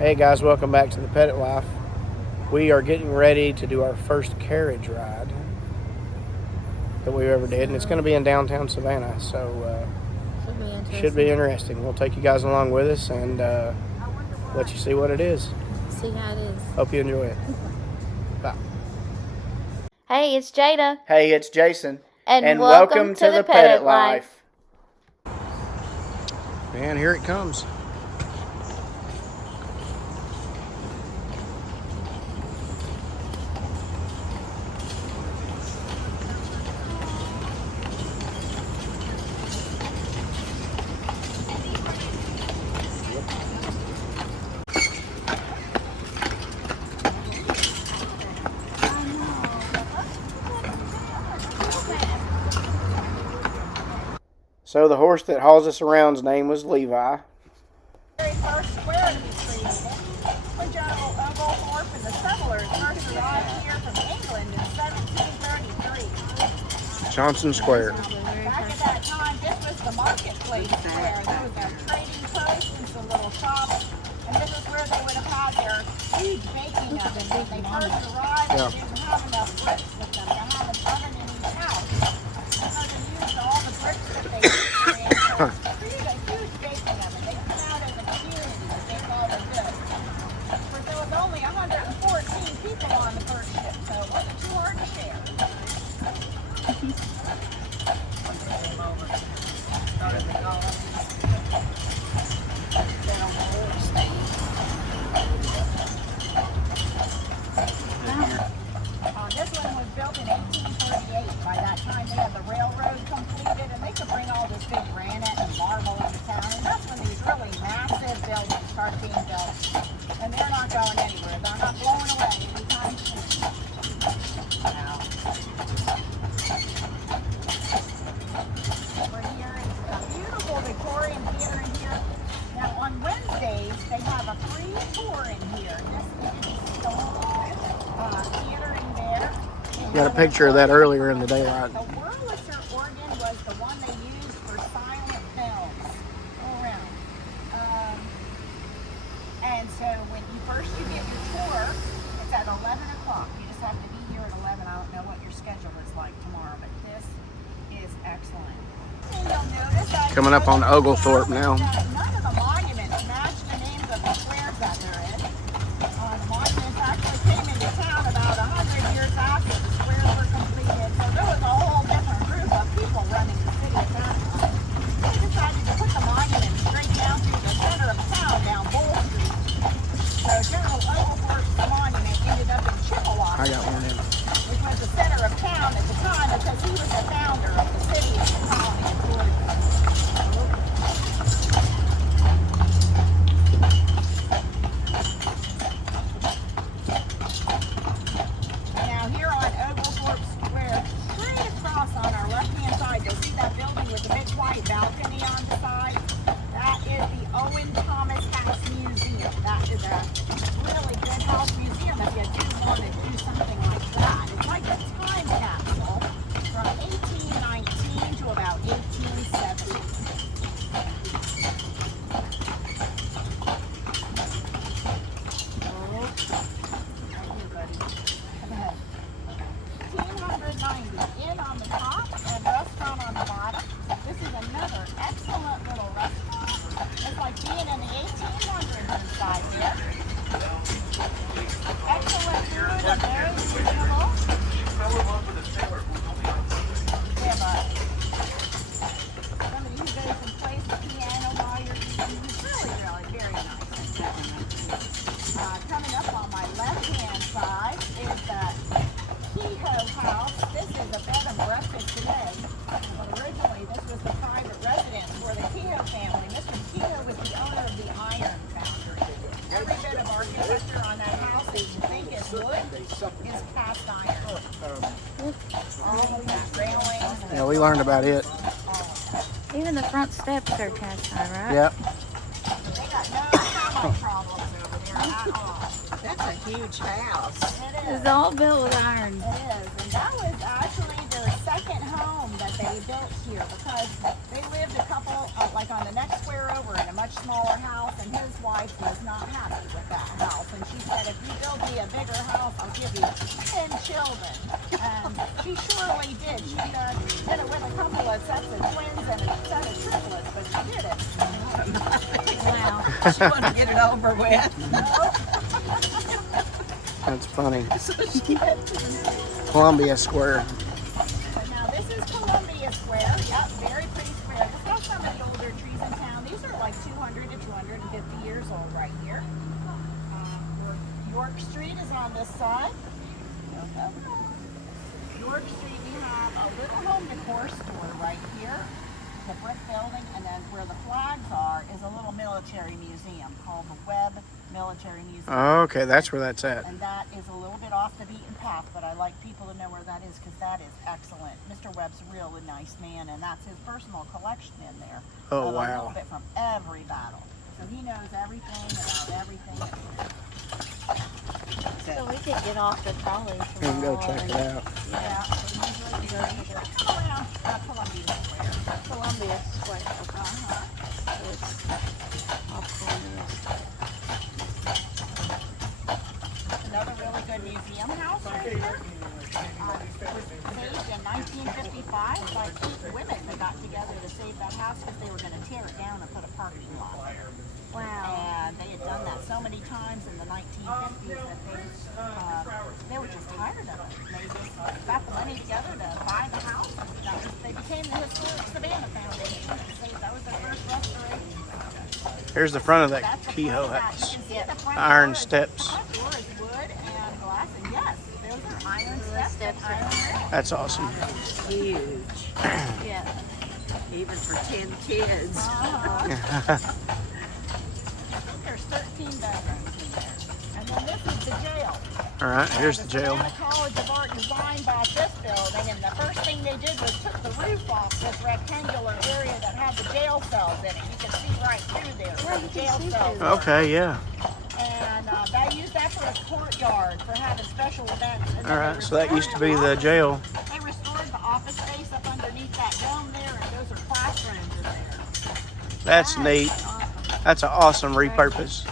Hey guys, welcome back to the Petitt Life. We are getting ready to do our first carriage ride that we ever did, and it's going to be in downtown Savannah, so should be interesting. We'll take you guys along with us and let you see what it is. See how it is. Hope you enjoy it. Bye. Hey, it's Jada. Hey, it's Jason. And welcome to the Petitt Life. Man, here it comes. So the horse that hauls us around's name was Levi. Very first square to be created when General Oglethorpe and the settlers first arrived here from England in 1733. Johnson Square. Back at that time, this was the marketplace square. There was a trading post and some little shops, and this is where they would have had their huge baking oven. When they first arrived, they didn't have enough bricks with them to have an oven in each house. So they used all the bricks that they created to create a huge baking oven. They came out as a community to make all the goods. Of course, there was only 114 people on the first ship, so it wasn't too hard to share. This one was built in 1838. By that time, they had the railroad completed, and they could bring all this big granite and marble into town. And that's when these really massive buildings start being built. And they're not going anywhere. They're not blowing away anytime soon. We're here in a beautiful Victorian theater in here. Now, on Wednesdays, they have a free tour in here. This is the theater in there. Got a picture of that earlier in the daylight. The Wurlitzer organ was the one they used for silent films. Go around. And so when you get your tour, it's at 11 o'clock. You just have to be here at 11. I don't know what your schedule is like tomorrow, but this is excellent. And you'll notice that Coming up on Oglethorpe now. none of the monuments match the names of the squares that they're in. The monuments actually came into town about 100 years after the squares were completed, so there was a whole different group of people running the city at that time. They decided to put the monument straight down through the center of town, down Bull Street. So General Oglethorpe's monument ended up in Chippewa, I got one in. which was the center of town at the time because he was the founder of the city and the colony of Georgia. Now here on Oglethorpe Square, straight across on our left-hand side, you'll see that building with the big white balcony on the side. That is the Owen Thomas House Museum. That is a really good house museum if you do want to do something like that. It's like a time capsule from 1819 to about 1870. In on the top and restaurant on the bottom. This is another excellent little restaurant. It's like being in the 1800s inside here. Excellent food and very reasonable. We have somebody who goes and plays the piano while you're eating. It's really very nice. Coming up on my left-hand side is the Kehoe House. This is a bed and breakfast today. But originally, this was the private residence for the Kehoe family. Mr. Kehoe was the owner of the iron foundry. Every bit of architecture on that house that you think is wood is cast iron. All of that railings. Yeah, we learned about it. Even the front steps are cast iron, right? Yep. They got no tunnel problems over there at all. That's a huge house. It is. It's all built with iron. It is, and that was actually their second home that they built here because they lived a couple, like on the next square over in a much smaller house, and his wife was not happy with that house. And she said, if you build me a bigger house, I'll give you 10 children. And she surely did. She did it with a couple of sets of twins and a set of triplets, but she did it. Wow. She wanted to get it over with. That's funny. So she had Columbia Square. Now this is Columbia Square. Yep, very pretty square. It's got some of the older trees in town. These are like 200 to 250 years old right here. York Street is on this side. York Street, we have a little home decor store right here. The brick building, and then where the flags are is a little military museum called the Webb Military Museum. Okay, that's where that's at. And that is a little bit off the beaten path, but I like people to know where that is because that is excellent. Mr. Webb's a really nice man, and that's his personal collection in there. Oh, of a wow. little bit from every battle. So he knows everything about everything. So we could get off the trolley You can go tomorrow check it and- out. Yeah, so usually we come around Columbia Square. Columbia Square. So it's off Columbia. Another really good museum house right here. It was saved in 1955 by 8 women that got together to save that house because they were going to tear it down and put a parking lot there. Wow. And they had done that so many times in the 1950s that they were just tired of it. They just got the money together to buy the house. They became the Historic Savannah Foundation. That was their first restoration. Here's the front of that That's the keyhole front of that. house. You can see the front Iron door is- steps. The front door is wood and glass, and yes, those are iron steps and steps are- iron rails. That's awesome. huge, Yeah. even for 10 kids. There's 13 bedrooms in there. And then this is the jail. All right, here's the jail. Savannah College of Art Design bought this building, and the first thing they did was took the roof off this rectangular area that had the jail cells in it. You can see right through there where the jail cells were. Okay, yeah. And they used that for a courtyard for having special events. And then All they right, so that used to be restored the jail. They restored the office space up underneath that dome there, and those are classrooms in there. That's neat. Awesome. That's an awesome repurpose. Of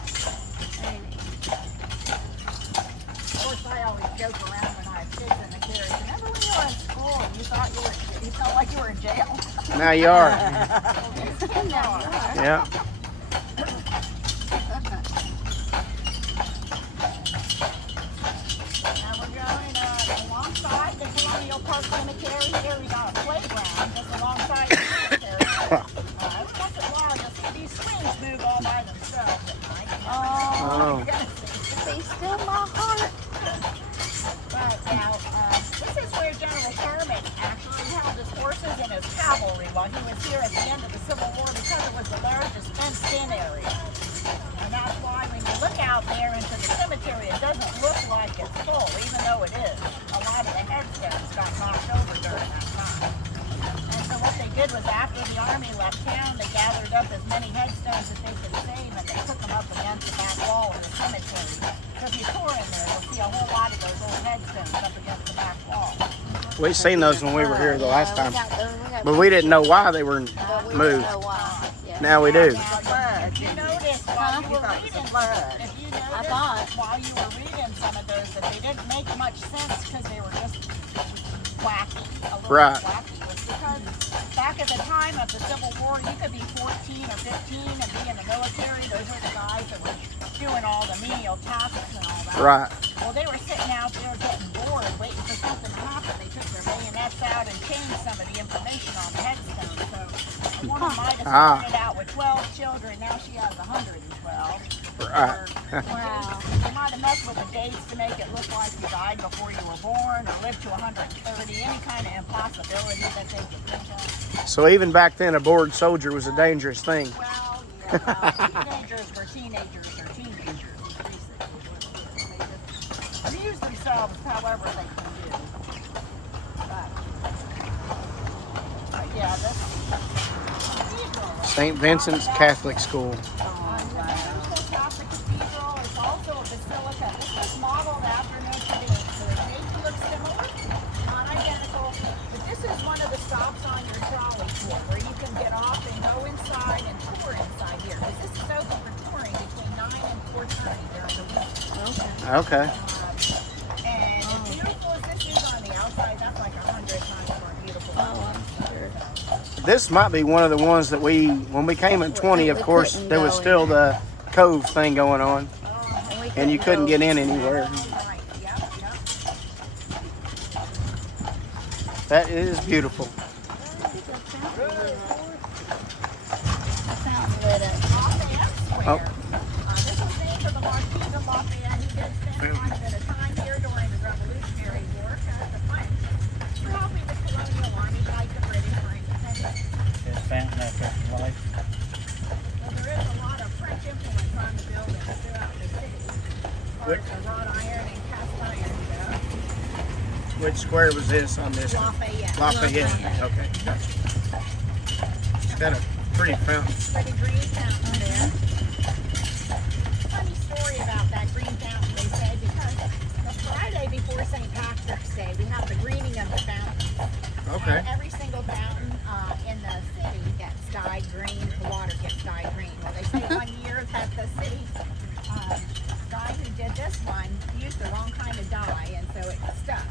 course, I always joke around when I have kids in the carriage. Remember when you were in school and you felt like you were in jail? Now you are. Yeah. Yeah. Now we're going alongside the Colonial Park Cemetery. Here we got a playground just alongside the cemetery. Every once in a while, you'll see these swings move all by themselves at night. Oh. Be still my heart. But now, this is where General Sherman actually held his horses and his cavalry while he was here at the end of the Civil War because it was the largest fenced-in area. And that's why when you look out there into the cemetery, it doesn't look like it's full, even though it is. A lot of the headstones got knocked over during that time. And so what they did was after the Army left town, they gathered up as many headstones as they could save, and they took them up against the back wall of the cemetery. So if you tour in there, you'll see a whole lot of those old headstones up against the back wall. We seen those when we were here the last time, We got those, but we didn't know why they were but we moved. don't know why. Yeah. Now we do. Now, if you noticed while you were reading, if you I noticed thought. while you were reading some of those that they didn't make much sense because they were just wacky, a little Right. wacky. Was because back at the time of the Civil War, you could be 14 or 15 and be in the military. Those were the guys that were doing all the menial tasks and all that. Right. Well, they were sitting out there getting bored, waiting for something to happen. They took their bayonets out and changed some of the information on the headstone. So the woman might have started out with 12 children. Now she has 112. Right. Wow. They might have messed with the dates to make it look like you died before you were born or lived to 130. Any kind of impossibility that they could think of. So even back then, a bored soldier was a dangerous thing. Well, yeah, teenagers were teenagers or teenagers. They just amuse themselves however they can do. But yeah, that's St. Vincent's Catholic School. the Catholic Cathedral is also a basilica. This is modeled after Notre Dame, so it may look similar, not identical, but this is one of the stops on Okay. And as beautiful as this is on the outside, that's like 100 times more beautiful. Oh, I'm sure. This might be one of the ones that when we came in 20, of We course, couldn't there was go in still there. the cove thing going on, and you couldn't get in anywhere. Right, yep. That is beautiful. Sounds lit up. Lafayette Square. Oh. This was named for the Marquis of Lafayette, who did spend quite a bit of time here during the Revolutionary War as the French were helping the colonial army fight the British for independence. There's fountain after life. Well, there is a lot of French influence on the buildings throughout the city. Parts of wrought iron and cast iron, Which square was this on this? Lafayette. Lafayette. Okay. Gotcha. It's got a pretty fountain. Pretty green fountain there. Funny story about that green fountain, they say, because the Friday before St. Patrick's Day, we have the greening of the fountain. Okay. And every single fountain in the city gets dyed green. The water gets dyed green. Well, they say 1 year that the city guy who did this one used the wrong kind of dye, and so it stuck.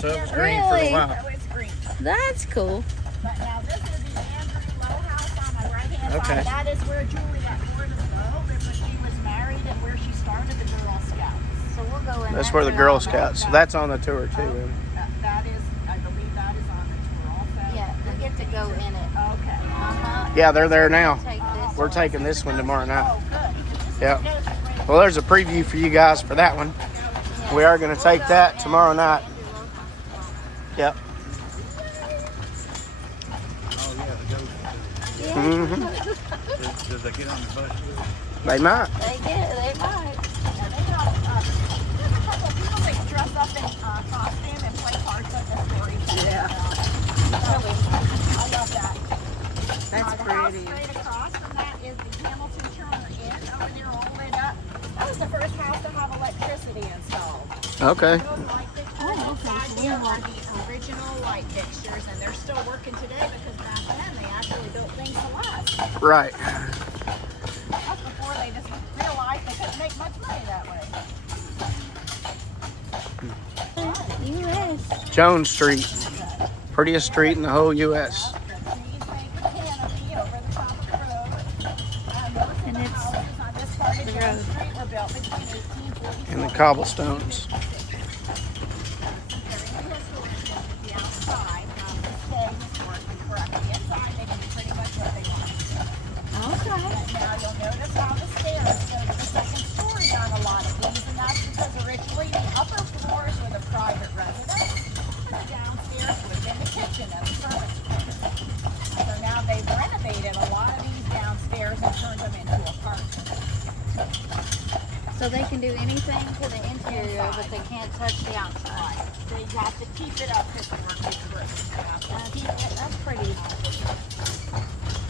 So it was green for a Really? while. So it's green. That's cool. But now this is the Andrew Lowe house on my right-hand Okay. side. That is where Juliet Gordon Lowe lived when she was married and where she started the Girl Scouts. So we'll go in. That's there where the and Girl all that. Scouts. So that's on the tour too. That is, I believe that is on the tour also. Yeah, we get to go in it. Okay. Yeah, they're there now. Take this. We're taking this one tomorrow night. Oh, good. Yeah. Well, there's a preview for you guys for that one. We are going to take that tomorrow night. Yep. Oh, yeah, the goat. Mm-hmm. Does they get on the bus? They might. They might. There's a couple of people that dress up in costume and play parts of the story. Yeah. I love that. That's The house pretty. straight across from that is the Hamilton Turner Inn over there all lit up. That was the first house to have electricity installed. Okay. Those light fixtures inside there are the original light fixtures, and they're still working today because back then they actually built things to last. Right. That's before they just realized they couldn't make much money that way. U.S. Jones Street. Prettiest street in the whole U.S. The trees make the canopy over the top of the road. Most of And the it's houses on this part of the Jones road. Street were built between 1840 And the cobblestones. the outside to stay historically correct. The inside, they can do pretty much what they want. Okay. Now you'll notice how the stairs go to the second story on a lot of these, and that's because originally the upper floors were the private residence, and the downstairs was in the kitchen and the servants' quarters. So now they've renovated a lot of these downstairs and turned them into apartments. So they can do anything to the interior, but they can't touch the outside. They have to keep it up historically correct. That's pretty.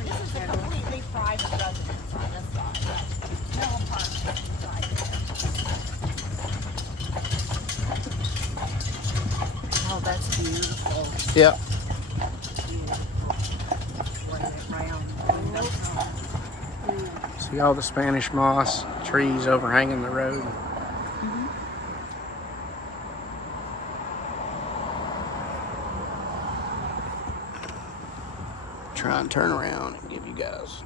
This is a completely private residence on this side. No apartments inside there. Oh, that's beautiful. Yep. See all the Spanish moss, trees overhanging the road. Try and turn around and give you guys.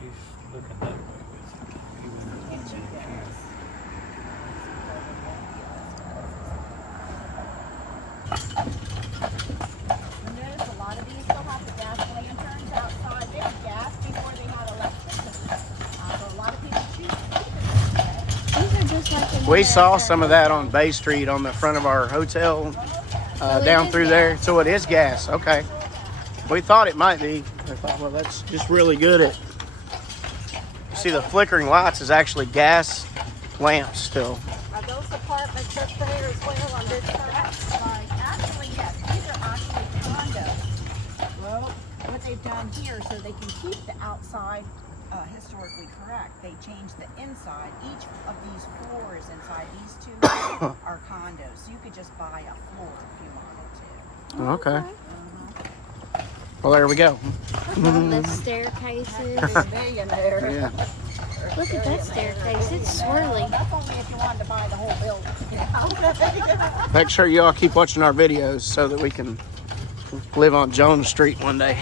He's looking that way with it. He went into the chair. Notice a lot of these still have the gas lanterns outside. They had gas before they had electricity. So a lot of people choose to keep it this way. These are just like the We ones saw that some of that on Bay Street on the front of our hotel it down is through there. So it is gas. Okay. We thought it might be. I thought, well, that's just really good at. You see, the flickering lights is actually gas lamps still. Are those apartments up there as well on this side? Actually, yes. These are actually condos. Well, what they've done here, so they can keep the outside historically correct, they changed the inside. Each of these floors inside these two are condos. So you could just buy a floor if you wanted to. Okay. Well, there we go. the staircases. There's a millionaire. Yeah. Look at that staircase. It's swirly. That's only if you wanted to buy the whole building. Make sure y'all keep watching our videos so that we can live on Jones Street one day.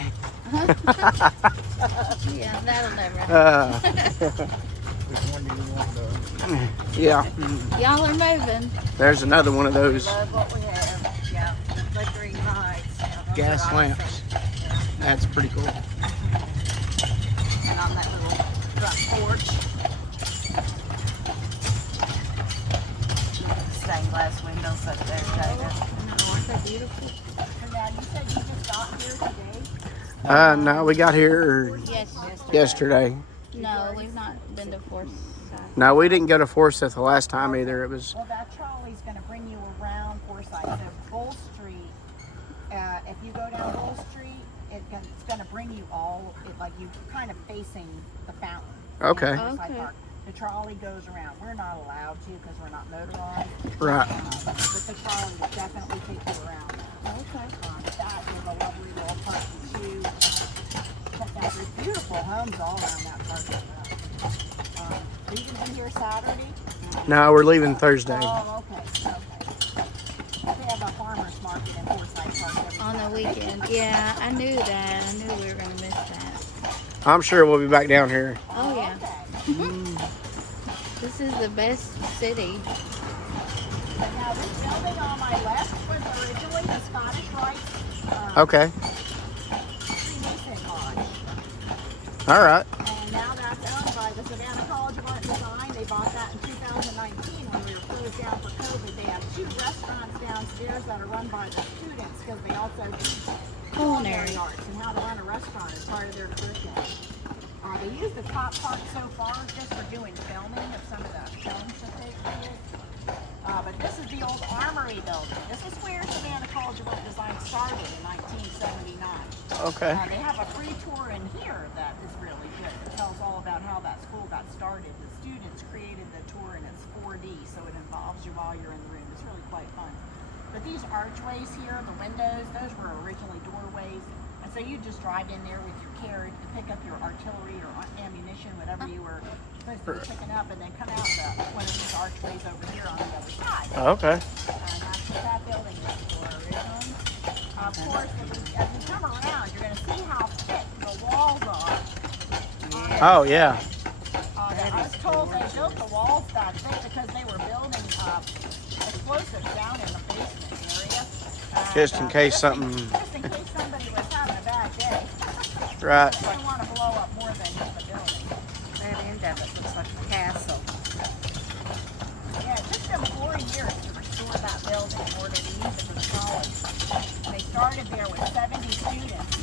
Yeah, that'll never happen. Which one do you want to? Yeah. Y'all are moving. There's another one of those Love what we have. Yeah. Flickering lights. Yeah, those gas are our lamps. That's pretty cool. And on that little front porch. Stained glass windows up there, David. No, aren't they beautiful? And now you said you just got here today? No, we got here Yes. yesterday. No, we've not been to Forsyth. No, we didn't go to Forsyth the last time either. It was Well, that trolley's going to bring you around Forsyth. So Bull Street, if you go down Bull Street, it's going to bring you like you kind of facing the fountain. okay. in Forsyth Okay. Park. The trolley goes around. We're not allowed to because we're not motorized. Right. But the trolley will definitely take you around. Okay. That is a lovely little park too. There's beautiful homes all around that park. Are you going to be here Saturday? No, we're leaving Thursday. Oh, okay. They have a farmer's market in Forsyth Park every On the Saturday. weekend. Yeah, I knew that. I knew we were going to miss that. I'm sure we'll be back down here. Oh, yeah. Okay. This is the best city. But now this building on my left was originally the Scottish Rite Okay. Freemason Lodge. All right. And now that's owned by the Savannah College of Art and Design. They bought that in 2019 when we were closed down for COVID. They have 2 restaurants downstairs that are run by the students because they also teach culinary arts and how to run a restaurant as part of their curriculum. They use the top part so far just for doing filming of some of the films that they created. But this is the old Armory building. This is where Savannah College of Art and Design started in 1979. Okay. They have a free tour in here that is really good. It tells all about how that school got started. The students created the tour and it's 4D, so it involves you while you're in the room. It's really quite fun. But these archways here, the windows, those were originally doorways. And so you just drive in there with your carriage to pick up your artillery or ammunition, whatever you were supposed to be picking up, and then come out one of these archways over here on the other side. Okay. And that's what that building is for originally. Of course, as you come around, you're going to see how thick the walls are. Oh, yeah. I was told they built the walls that thick because they were building explosives down in the basement area. And, Just in case something. Just in case somebody was having a bad day. Right. They didn't want to blow up more than just the building. That end of it looks like a castle. Yeah, it took them 4 years to restore that building in order to use it for the college. They started there with 70 students.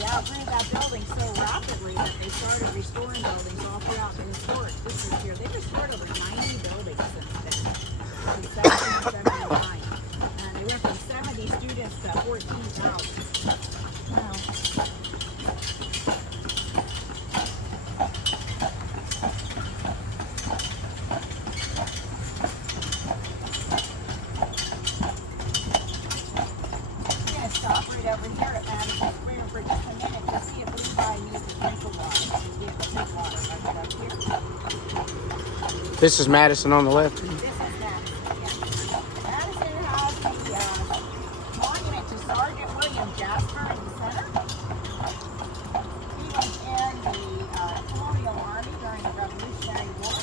They outgrew that building so rapidly that they started restoring buildings all throughout the historic district here. They've restored over 90 buildings since then, since 1779. And they went from 70 students to 14,000. Wow. Stop right over here at Madison Square for just a minute to see if Levi needs a rental water. We have to take water right up here. This is Madison on the left. This is Madison, yeah. Madison has the monument to Sergeant William Jasper in the center. He was in the Colonial Army during the Revolutionary War,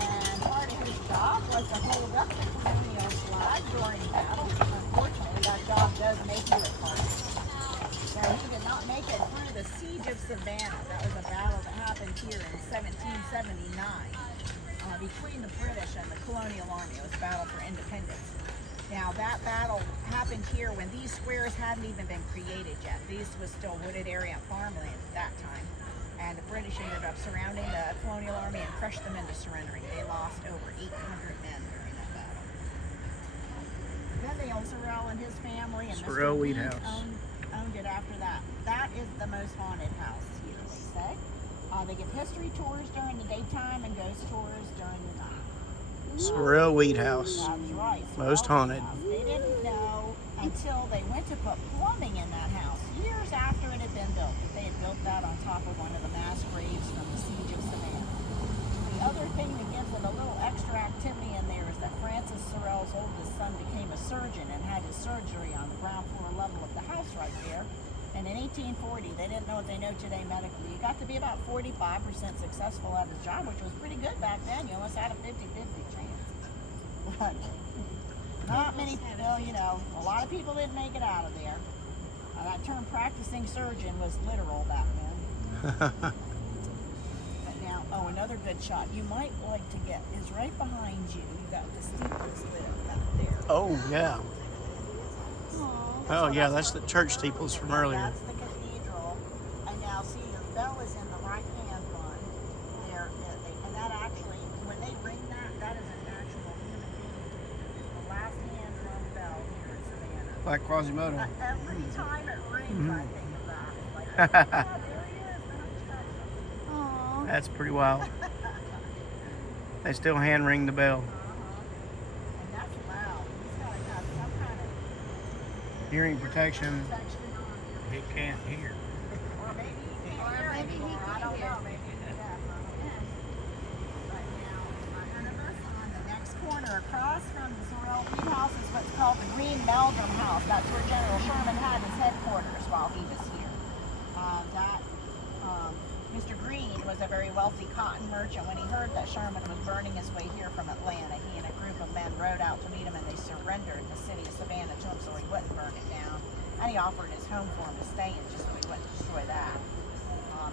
and part of his job was to hold up the colonial flag during battle. Unfortunately, that job does make you a target. So he did not make it through the Siege of Savannah. That was a battle that happened here in 1779 between the British and the Colonial Army. It was a battle for independence. Now that battle happened here when these squares hadn't even been created yet. These was still wooded area and farmland at that time. And the British ended up surrounding the Colonial Army and crushed them into surrendering. They lost over 800 men during that battle. Then they owned Sorrell and his family, and Sorrell Mr. Wheat Reed House. owned it after that. That is the most haunted house here, they say. They give history tours during the daytime and ghost tours during the night. Sorrel Wheat House. That's right. Most Sorrell haunted. House. They didn't know until they went to put plumbing in that house years after it had been built. They had built that on top of one of the mass graves from the Siege of Savannah. extra activity in there is that Francis Sorrell's oldest son became a surgeon and had his surgery on the ground floor level of the house right there. And in 1840, they didn't know what they know today medically. He got to be about 45% successful at his job, which was pretty good back then. You almost had a 50-50 chance. But not many people, you know, a lot of people didn't make it out of there. That term practicing surgeon was literal back then. But now, oh, another good shot you might like to get is right behind you. You got the steeples lit up back there. Oh, yeah. Aw. Oh, yeah, that's the church steeples from earlier. That's the cathedral. And now, see, your bell is in the right-hand one. There, and that actually, when they ring that, that is an actual human being. It's the last hand-rung bell here in Savannah. Like Quasimodo. Every time it rings, I think of that. It's like, oh, there he is. Aw. That's pretty wild. They still hand ring the bell. And that's loud. He's got to have some kind of Hearing protection. protection on here. He can't hear. Or maybe he can't hear maybe he anymore. I can don't hear. know. Maybe he's deaf. I don't know. But now, ahead of us on the next corner across from the Sorrell Reed House is what's called the Green Meldrum House. That's where General Sherman had his headquarters while he was here. Mr. Green was a very wealthy cotton merchant. When he heard that Sherman was burning his way here from Atlanta, he and a group of men rode out to meet him, and they surrendered the city of Savannah to him so he wouldn't burn it down. And he offered his home for him to stay in just so he wouldn't destroy that.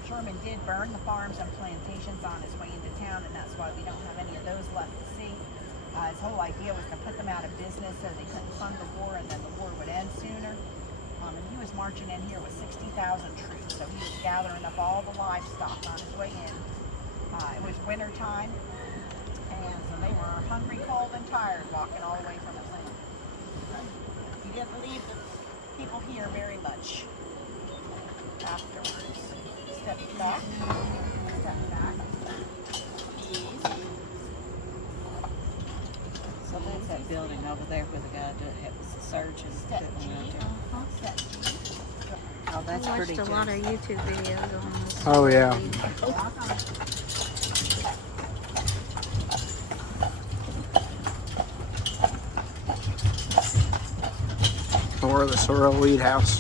Sherman did burn the farms and plantations on his way into town, and that's why we don't have any of those left to see. His whole idea was to put them out of business so they couldn't fund the war, and then the war would end sooner. And he was marching in here with 60,000 troops, so he was gathering up all the livestock on his way in. It was winter time, and so they were hungry, cold, and tired walking all the way from Atlanta. He didn't leave the people here very much afterwards. Step back, easy. So that's that building over there where the guy was a surgeon. Step G. Step G. Oh, that's I pretty watched a good. lot of YouTube videos on this. Oh, yeah. Or the Sorrell Reed House.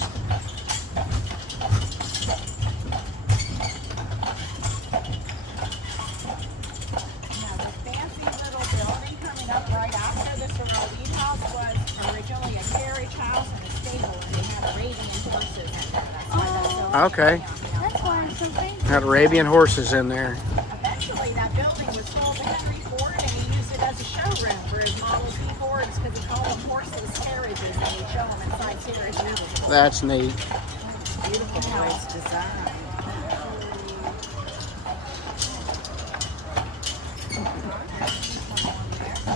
Now, this fancy little building coming up right after the Sorrell Reed House was originally a carriage house and a stable, and they had Arabian horses in there. That's why that's so Okay. That's why it's so fancy. Got Arabian horses in there. Eventually, that building was sold to Henry Ford, and he used it as a showroom for his Model T Fords because he called them horseless carriages, and he'd show them inside carriage houses. That's neat. Beautiful how it's designed.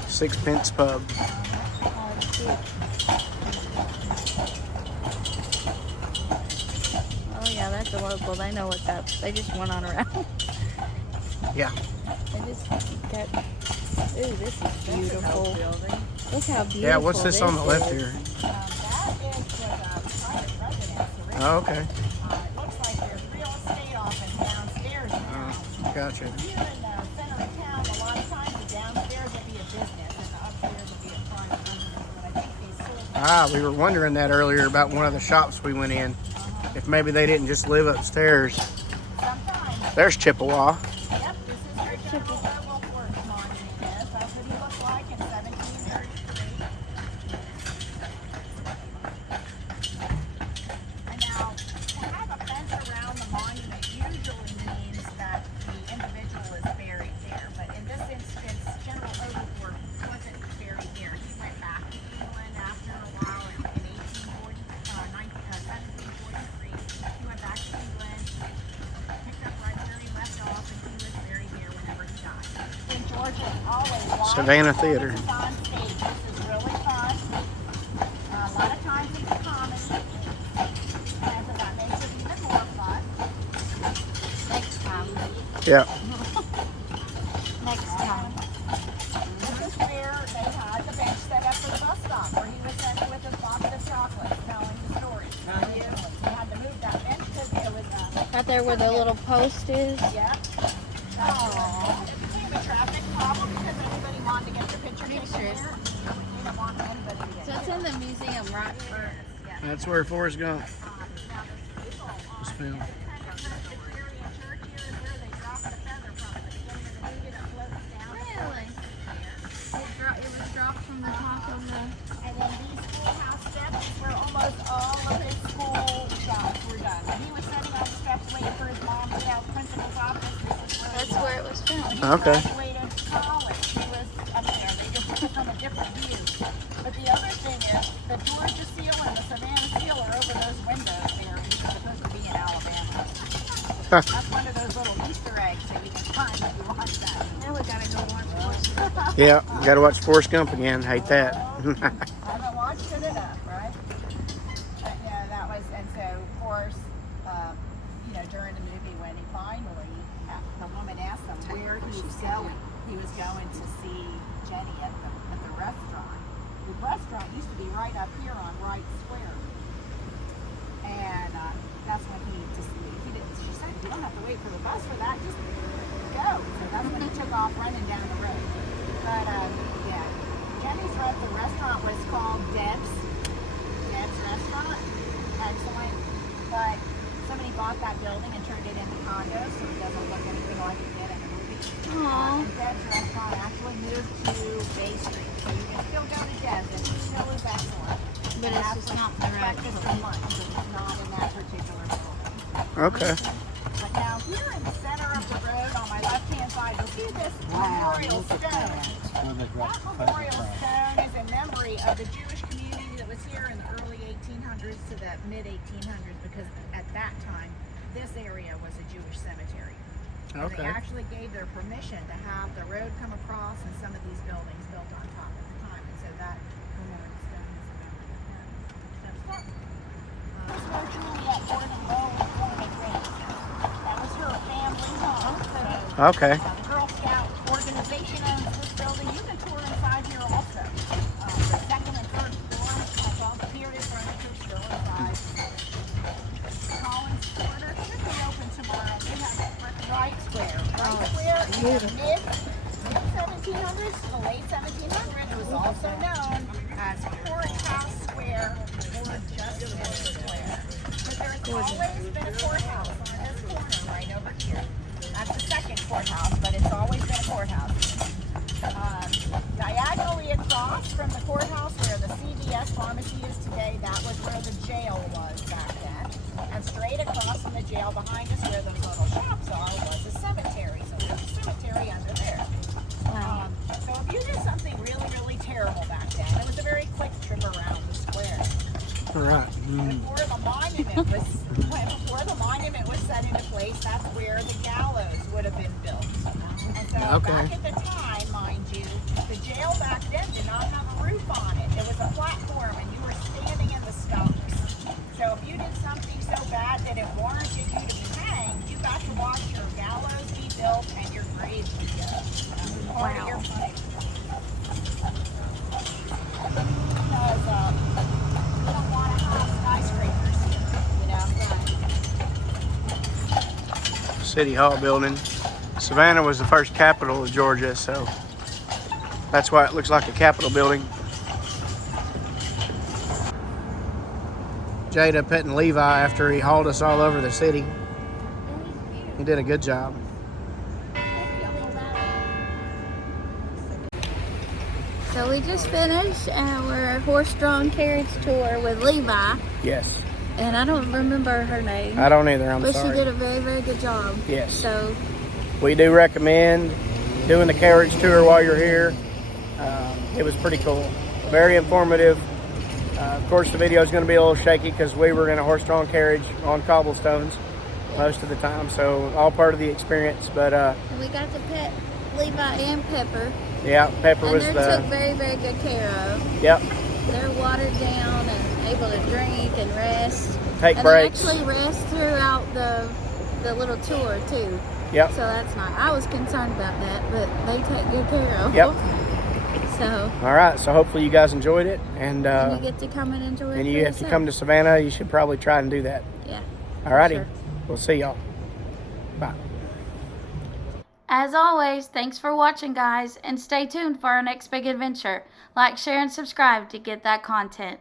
Sixpence Pub. Oh yeah, that's a local. They know what's up. They just went on around. Yeah. They just got. Ooh, this is beautiful. Building. Look how beautiful. Yeah, what's this on the left is. here? That is a private residence. Oh, okay. It looks like there's real estate office downstairs now. Gotcha. Here in the center of town, a lot of times the downstairs would be a business and the upstairs would be a private residence. But I think they sold We were wondering that earlier about one of the shops we went in. If maybe they didn't just live upstairs. sometimes. There's Chippewa. Yep, this is where General Wilkworth's monument is. That's what he looked like in 1733. And now, to have a fence around the monument usually means that the individual is buried there. But in this instance, General Wilkworth wasn't buried there. He went back to England after a while in 1743. He went back to England, picked up right where he left off, and he was buried there whenever he died. St. George is always live Savannah Theater. performances on stage. This is really fun. A lot of times it's a comedy, and so that makes it even more fun. Next time. Yeah. Next time. This is where they had the bench set up for the bus stop, where he was sitting with his box of chocolate, telling the stories. They had to move that bench because it was Out there where the little post is. yeah. It became a traffic problem because anybody That's where Forrest Gump was filmed. Really? It was dropped from the top of the... And then these schoolhouse steps is where almost all of his school jobs were done. When he was sitting on the steps waiting for his mom to get out of the principal's office, That's where it was filmed. Okay. Graduated college. He was up there. They just took from a different view. But the other thing is, the Georgia seal and the Savannah seal are over those windows there. These are supposed to be in Alabama. That's one of those little Easter eggs that you can find if you watch that. Now we gotta go watch Forrest Gump. Yeah, gotta watch Forrest Gump again. Hate that. I haven't watched it enough, right? But yeah, that was, and so of course, during the movie when he finally, the woman asked him where he was going. He was going to see Jenny at the restaurant. The restaurant used to be right up here on Wright Square, and that's when he didn't. She said, "You don't have to wait for the bus for that. Just go." So that's when he took off running down the road. But yeah, Jenny's the restaurant was called Deb's Restaurant. Excellent, but somebody bought that building and turned it into condos, so it doesn't look anything like it did in the movie. Aww. And Deb's Restaurant actually moved to Bay Street, so you can still go to Deb's, and it still is excellent. But it's just not the right breakfast building. and lunch, it's not in that particular building. Okay. But now here in the center of the road on my left-hand side, you'll see this memorial stone. That memorial stone is in memory of the Jewish community that was here in the early 1800s to the mid-1800s, because at that time, this area was a Jewish cemetery. And Okay. they actually gave their permission to have the road come across and some of these buildings built on top at the time. And so that memorial stone is in memory of him. That's where Juliet Gordon Lowe was born and raised. That was her family home. So Okay. the Girl Scout organization owns this building. You can tour inside here also. The second and third floor, that's all period furniture still inside. Collins Quarter should be open tomorrow. They have Wright Square. Wright Square in the mid-1700s to the late 1700s was also known as Courthouse Square or Justice Square. But there's always been a courthouse on this corner right over here. That's the second courthouse, but it's always been a courthouse. Diagonally across from the courthouse where the CVS pharmacy is today, that was where the jail was back then. And straight across from the jail behind us where those little shops are was a cemetery. So there's a cemetery under there. So if you did something really, really terrible back then, it was a very quick trip around the square. Right. Before the monument was set into place, that's where the gallows would have been built. And so Okay. back at the time, mind you, the jail back then did not have a roof on it. It was a platform and you were standing in the stumps. So if you did something so bad that it warranted you to be hanged, you got to watch your gallows be built and your grave be dug. Part of your punishment. Because we don't want to have skyscrapers here, City Hall building. Savannah was the first capital of Georgia, so that's why it looks like a Capitol building. Jada petting Levi after he hauled us all over the city. He did a good job. So we just finished our horse-drawn carriage tour with Levi, Yes. and I don't remember her name, I don't either, I'm but sorry. she did a very, very good job. Yes. So We do recommend doing the carriage tour while you're here. It was pretty cool. Very informative. Of course, the video is going to be a little shaky because we were in a horse-drawn carriage on cobblestones most of the time, so all part of the experience. But we got to pet Levi and Pepper, yeah, Pepper and was they're the took very, very good care of. yep. They're watered down and able to drink and rest. Take and breaks. they actually rest throughout the little tour too. Yep. So that's nice. I was concerned about that, but they take good care of Yep. them. So All right. So hopefully you guys enjoyed it, and you get to come and enjoy it. if for you yourself. come to Savannah, you should probably try and do that. Yeah. All righty. Sure. We'll see y'all. Bye. As always, thanks for watching, guys, and stay tuned for our next big adventure. Like, share, and subscribe to get that content.